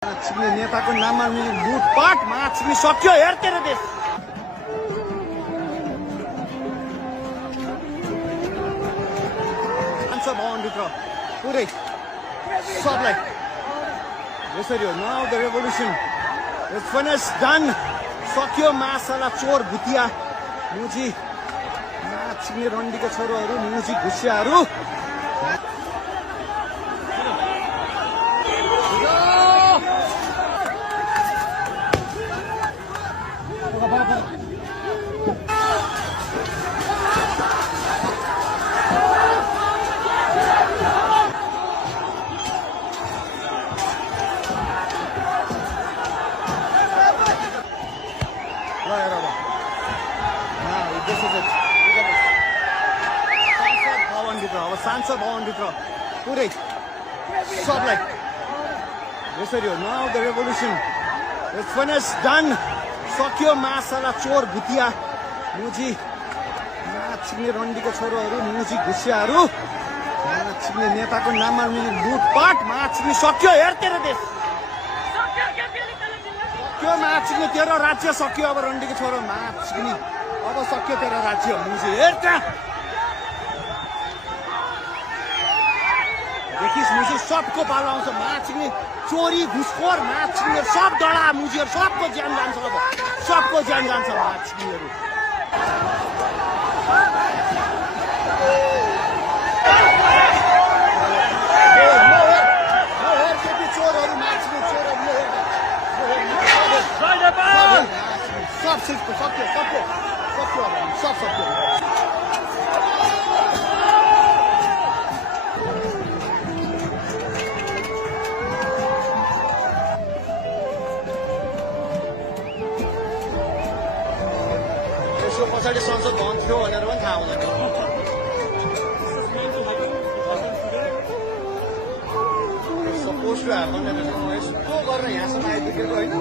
माछिने नेताको नाममा लुटपाट माछिने सक्यो हेर तेरो देश। संसद भवनभित्र पुरै सबलाई यसरी हो। Now the revolution is finished, done. सक्यो मासाला चोर भुतिया मुजी माछिने रन्डीको छोरोहरू, मुजी घुसियाहरू। संसद भवनभित्र पुरै सबलाई यसरी हो। Now the revolution is finished, done. सक्यो मासाला चोर भुतिया मुजी माछिने रन्डीको छोरोहरू, मुजी घुसियाहरू। माछिने नेताको नाममा लुटपाट माछिने सक्यो हेर तेरो देश। सक्यो माछिने तेरो राज्य सक्यो। अब रन्डीको छोरो माछिने अब सक्यो तेरो राज्य मुजी हेर त्यहाँ। देखिस् मुझे सबको पालो आउँछ। माछिने चोरी घुसखोर माछिने सब डडा मुजीहरू सबको ज्यान जान्छ। अब सबको ज्यान जान्छ माछिनेहरू। चोरहरू माछिने चोरहरू सब सक्यो सक्यो सक्यो सक्यो सब सक्यो। पछाडि संसद भवन थियो भनेर पनि थाहा हुँदैन। सपोज टु ह्यापन यस्तो गरेर यहाँसम्म आइपुगेको होइन।